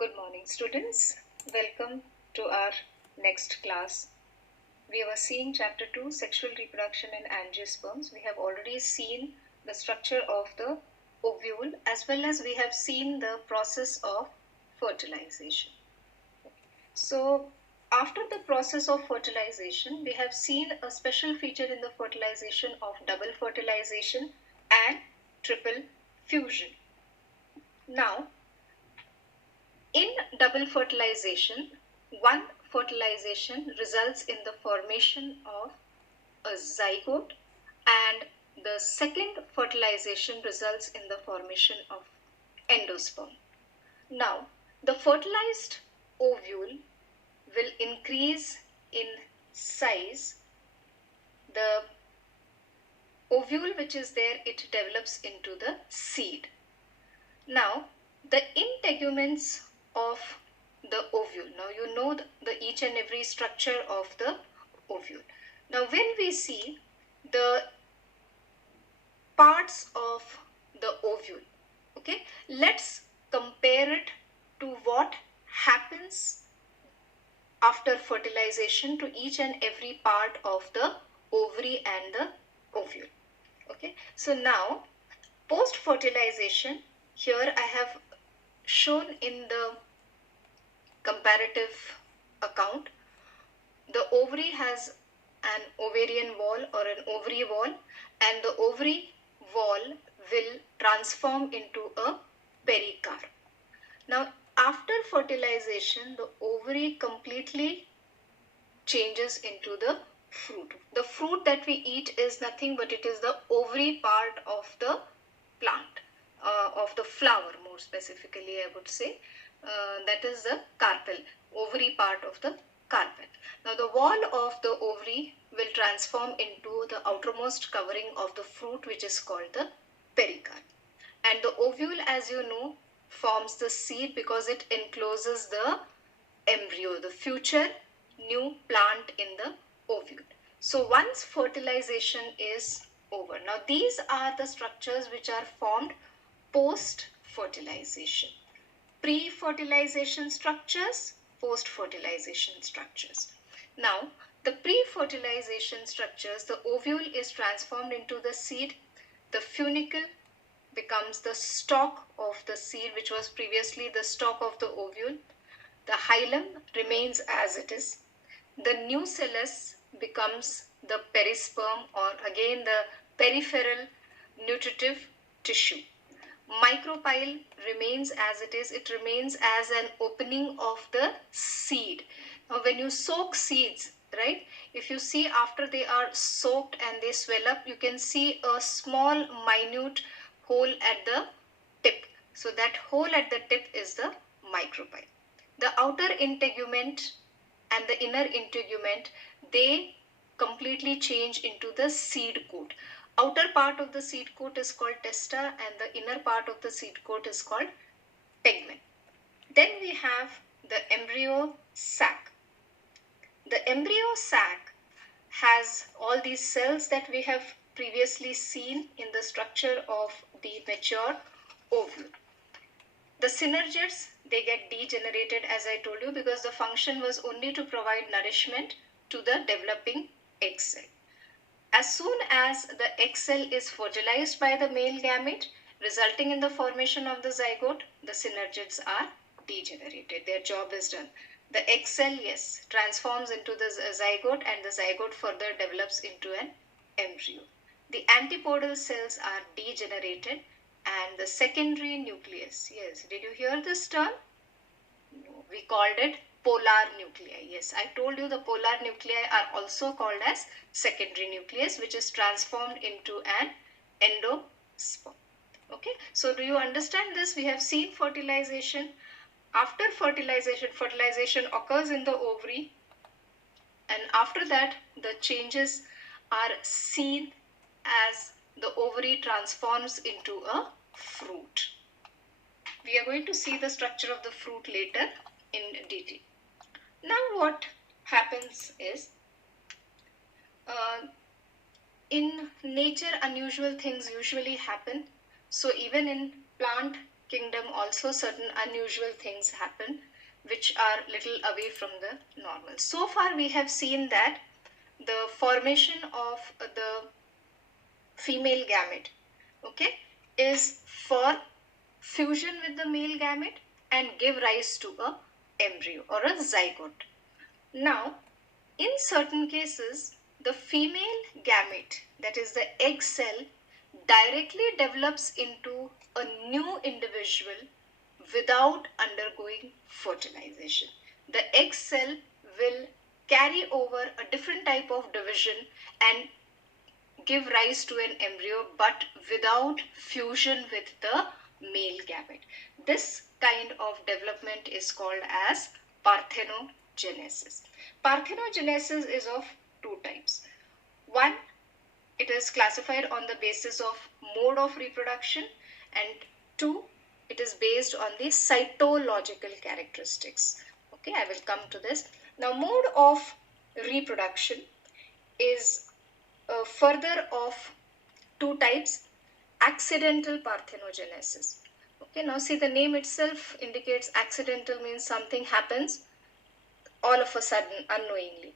Good morning, students. Welcome to our next class. We were seeing chapter 2, sexual reproduction in angiosperms. We have already seen the structure of the ovule as well as we have seen the process of fertilization. So, after the process of fertilization, we have seen a special feature in the fertilization of double fertilization and triple fusion. Now, in double fertilization, one fertilization results in the formation of a zygote and the second fertilization results in the formation of endosperm. Now, the fertilized ovule will increase in size. The ovule which is there, it develops into the seed. Now, the integuments of the ovule. Now you know the each and every structure of the ovule. Now when we see the parts of the ovule, okay, let's compare it to what happens after fertilization to each and every part of the ovary and the ovule. Okay, so now post fertilization, here I have shown in the comparative account, the ovary has an ovarian wall or an ovary wall, and the ovary wall will transform into a pericarp. Now after fertilization, the ovary completely changes into the fruit. The fruit that we eat is nothing but it is the ovary part of the plant, of the flower more specifically I would say. That is the carpel, ovary part of the carpel. Now the wall of the ovary will transform into the outermost covering of the fruit which is called the pericarp. And the ovule, as you know, forms the seed because it encloses the embryo, the future new plant in the ovule. So once fertilization is over, now these are the structures which are formed post fertilization. Pre-fertilization structures, post-fertilization structures. Now, the pre-fertilization structures, the ovule is transformed into the seed. The funicle becomes the stalk of the seed, which was previously the stalk of the ovule. The hilum remains as it is. The nucellus becomes the perisperm, or again the peripheral nutritive tissue. Micropyle remains as it is. It remains as an opening of the seed. Now when you soak seeds, right, if you see after they are soaked and they swell up, you can see a small minute hole at the tip. So that hole at the tip is the micropyle. The outer integument and the inner integument, they completely change into the seed coat. Outer part of the seed coat is called testa and the inner part of the seed coat is called tegmen. Then we have the embryo sac. The embryo sac has all these cells that we have previously seen in the structure of the mature ovule. The synergids, they get degenerated as I told you because the function was only to provide nourishment to the developing egg cell. As soon as the egg cell is fertilized by the male gamete, resulting in the formation of the zygote, the synergids are degenerated. Their job is done. The egg cell, yes, transforms into the zygote and the zygote further develops into an embryo. The antipodal cells are degenerated and the secondary nucleus, yes, did you hear this term? No, we called it polar nuclei. Yes, I told you the polar nuclei are also called as secondary nucleus, which is transformed into an endosperm. Okay, so do you understand this? We have seen fertilization. After fertilization, fertilization occurs in the ovary, and after that the changes are seen as the ovary transforms into a fruit. We are going to see the structure of the fruit later in detail. Now what happens is, in nature unusual things usually happen. So even in plant kingdom also certain unusual things happen which are little away from the normal. So far we have seen that the formation of the female gamete, okay, is for fusion with the male gamete and give rise to a embryo or a zygote. Now, in certain cases, the female gamete, that is the egg cell, directly develops into a new individual without undergoing fertilization. The egg cell will carry over a different type of division and give rise to an embryo but without fusion with the male gamete. This kind of development is called as parthenogenesis. Parthenogenesis is of two types. One, it is classified on the basis of mode of reproduction, and two, it is based on the cytological characteristics. Okay, I will come to this. Now, mode of reproduction is further of two types: accidental parthenogenesis. Okay, now see, the name itself indicates accidental, means something happens all of a sudden unknowingly.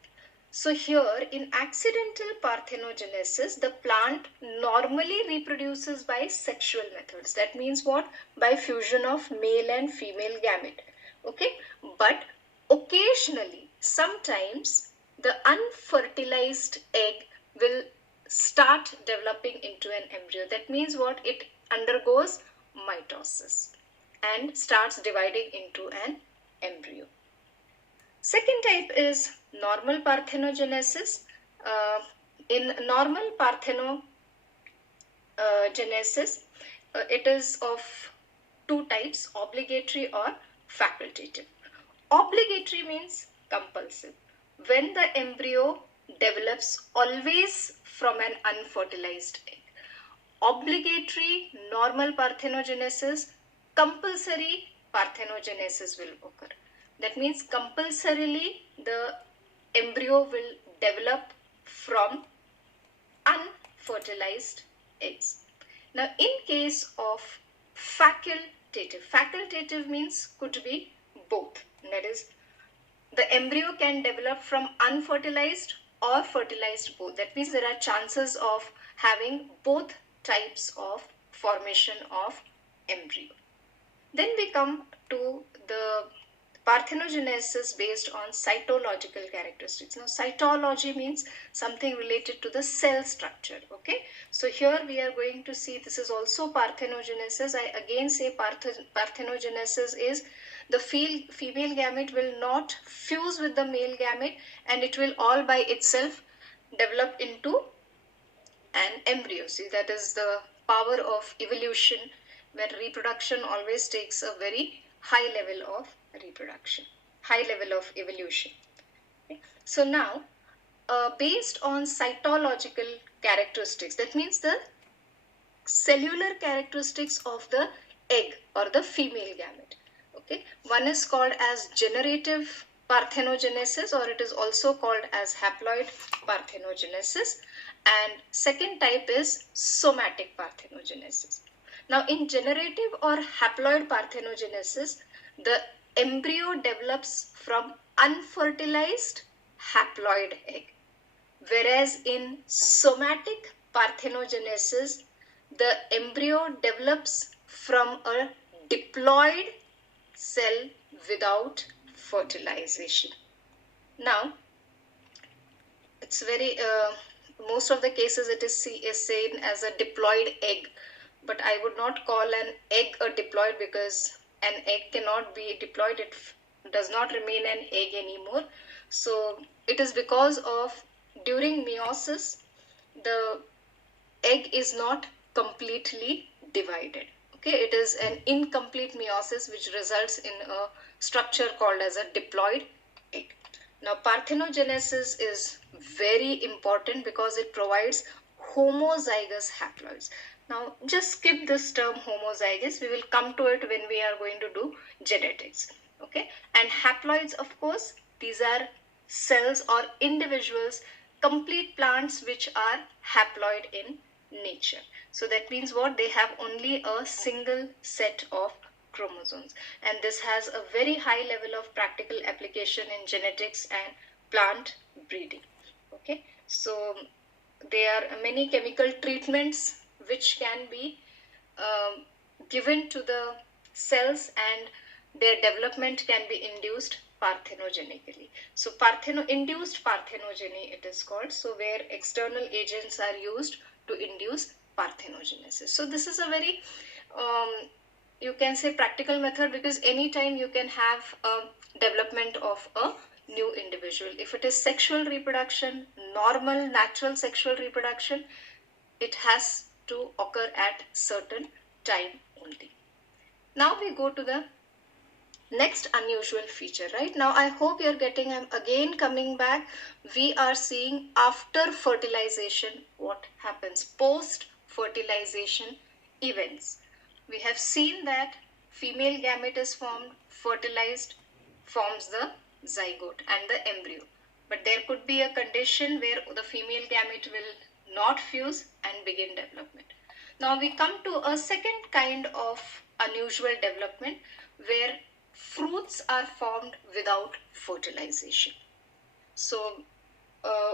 So here in accidental parthenogenesis, the plant normally reproduces by sexual methods. That means what? By fusion of male and female gamete. Okay, but occasionally, sometimes the unfertilized egg will start developing into an embryo. That means what? It undergoes mitosis and starts dividing into an embryo. Second type is normal parthenogenesis. In normal parthenogenesis, it is of two types: obligatory or facultative. Obligatory means compulsive. When the embryo develops always from an unfertilized egg. Obligatory normal parthenogenesis, compulsory parthenogenesis will occur. That means compulsorily the embryo will develop from unfertilized eggs. Now, in case of facultative means could be both. That is, the embryo can develop from unfertilized or fertilized both. That means there are chances of having both types of formation of embryo. Then we come to the parthenogenesis based on cytological characteristics. Now, cytology means something related to the cell structure. Okay, so here we are going to see this is also parthenogenesis. I again say parthenogenesis is the female gamete will not fuse with the male gamete and it will all by itself develop into an embryo. See, that is the power of evolution, where reproduction always takes a very high level of reproduction, high level of evolution. Okay. So now, based on cytological characteristics, that means the cellular characteristics of the egg or the female gamete. Okay, one is called as generative parthenogenesis, or it is also called as haploid parthenogenesis, and second type is somatic parthenogenesis. Now, in generative or haploid parthenogenesis, the embryo develops from unfertilized haploid egg, whereas in somatic parthenogenesis, the embryo develops from a diploid cell without fertilization. Now, it's very, most of the cases it is seen as a diploid egg, but I would not call an egg a diploid because an egg cannot be diploid, it does not remain an egg anymore. So it is because of during meiosis, the egg is not completely divided. Okay, it is an incomplete meiosis which results in a structure called as a diploid egg. Now, parthenogenesis is very important because it provides homozygous haploids. Now, just skip this term homozygous. We will come to it when we are going to do genetics. Okay, and haploids, of course, these are cells or individuals, complete plants which are haploid in nature. So that means what? They have only a single set of chromosomes, and this has a very high level of practical application in genetics and plant breeding. Okay, so there are many chemical treatments which can be given to the cells, and their development can be induced parthenogenically. So induced parthenogeny it is called, so where external agents are used to induce parthenogenesis. So this is a very you can say practical method, because anytime you can have a development of a new individual. If it is sexual reproduction, normal natural sexual reproduction, it has to occur at certain time only. Now we go to the next unusual feature. Right now I hope you're getting, I'm again coming back, we are seeing after fertilization what happens, post fertilization events. We have seen that female gamete is formed, fertilized, forms the zygote and the embryo, but there could be a condition where the female gamete will not fuse and begin development. Now we come to a second kind of unusual development where fruits are formed without fertilization. So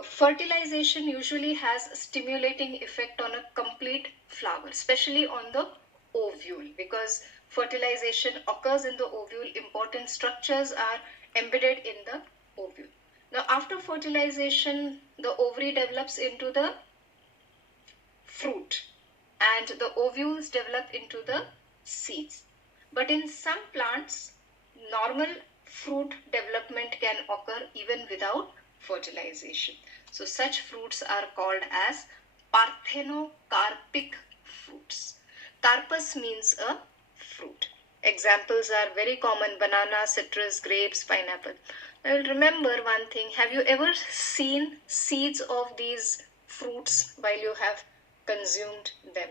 fertilization usually has a stimulating effect on a complete flower, especially on the ovule, because fertilization occurs in the ovule, important structures are embedded in the ovule. Now after fertilization, the ovary develops into the fruit and the ovules develop into the seeds. But in some plants, normal fruit development can occur even without fertilization. So such fruits are called as parthenocarpic fruits. Carpus means a fruit. Examples are very common: banana, citrus, grapes, pineapple. Now remember one thing, have you ever seen seeds of these fruits while you have consumed them?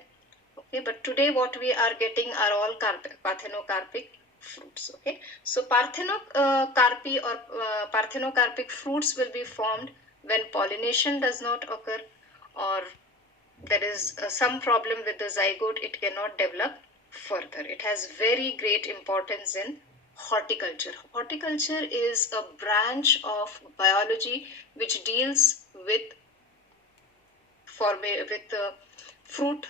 Okay, but today what we are getting are all parthenocarpic fruits. Okay, so parthenocarpic fruits will be formed when pollination does not occur, or there is some problem with the zygote, it cannot develop further. It has very great importance in horticulture. Horticulture is a branch of biology which deals with fruit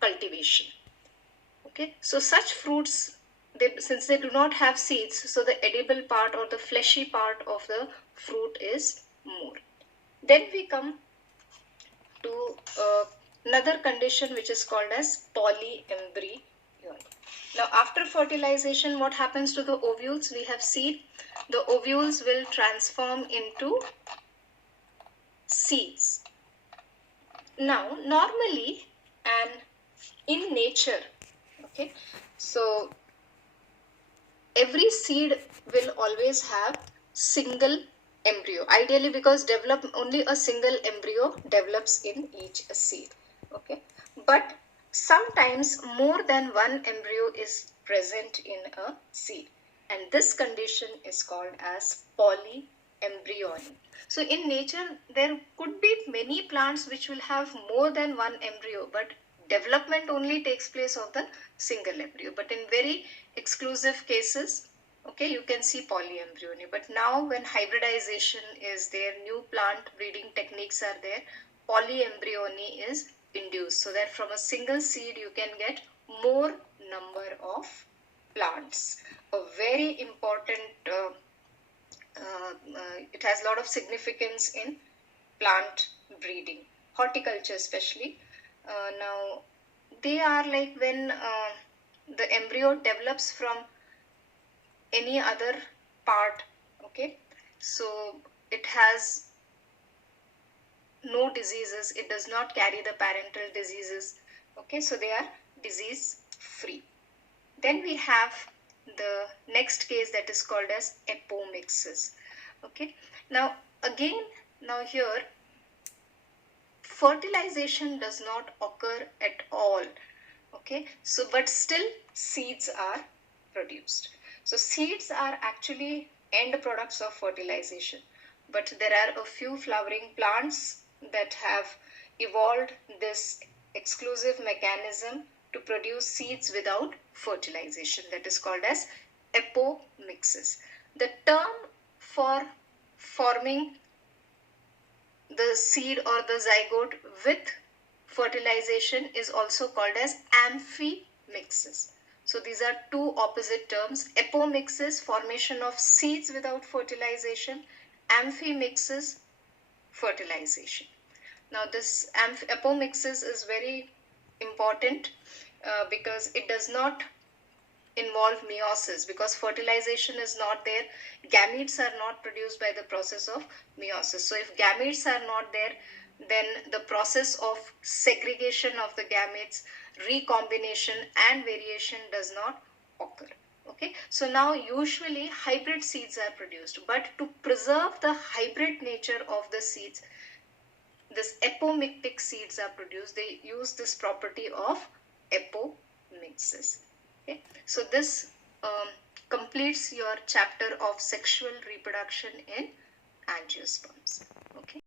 cultivation. Okay, so such fruits, since they do not have seeds, so the edible part or the fleshy part of the fruit is more. Then we come to another condition which is called as polyembryony. Now after fertilization, what happens to the ovules? We have seen the ovules will transform into seeds. Now normally and in nature, okay, so every seed will always have single embryo, ideally, because only a single embryo develops in each seed. Okay, but sometimes more than one embryo is present in a seed, and this condition is called as polyembryony. So in nature there could be many plants which will have more than one embryo, but development only takes place of the single embryo. But in very exclusive cases, okay, you can see polyembryony. But now when hybridization is there, new plant breeding techniques are there, polyembryony is induced, so that from a single seed you can get more number of plants. A very important it has a lot of significance in plant breeding, horticulture especially. Now they are like when the embryo develops from any other part, okay, so it has no diseases, it does not carry the parental diseases, okay, so they are disease free. Then we have the next case that is called as apomixis. Okay, now again, now here fertilization does not occur at all. Okay, so but still seeds are produced. So seeds are actually end products of fertilization, but there are a few flowering plants that have evolved this exclusive mechanism to produce seeds without fertilization. That is called as apomixis. The term for forming the seed or the zygote with fertilization is also called as amphimixis. So these are two opposite terms. Apomixis, formation of seeds without fertilization. Amphimixis, fertilization. Now this apomixis is very important because it does not involve meiosis, because fertilization is not there. Gametes are not produced by the process of meiosis. So if gametes are not there, then the process of segregation of the gametes, recombination and variation does not occur. Okay, so now usually hybrid seeds are produced, but to preserve the hybrid nature of the seeds, this apomictic seeds are produced. They use this property of apomixis. Okay, so this completes your chapter of sexual reproduction in angiosperms. Okay.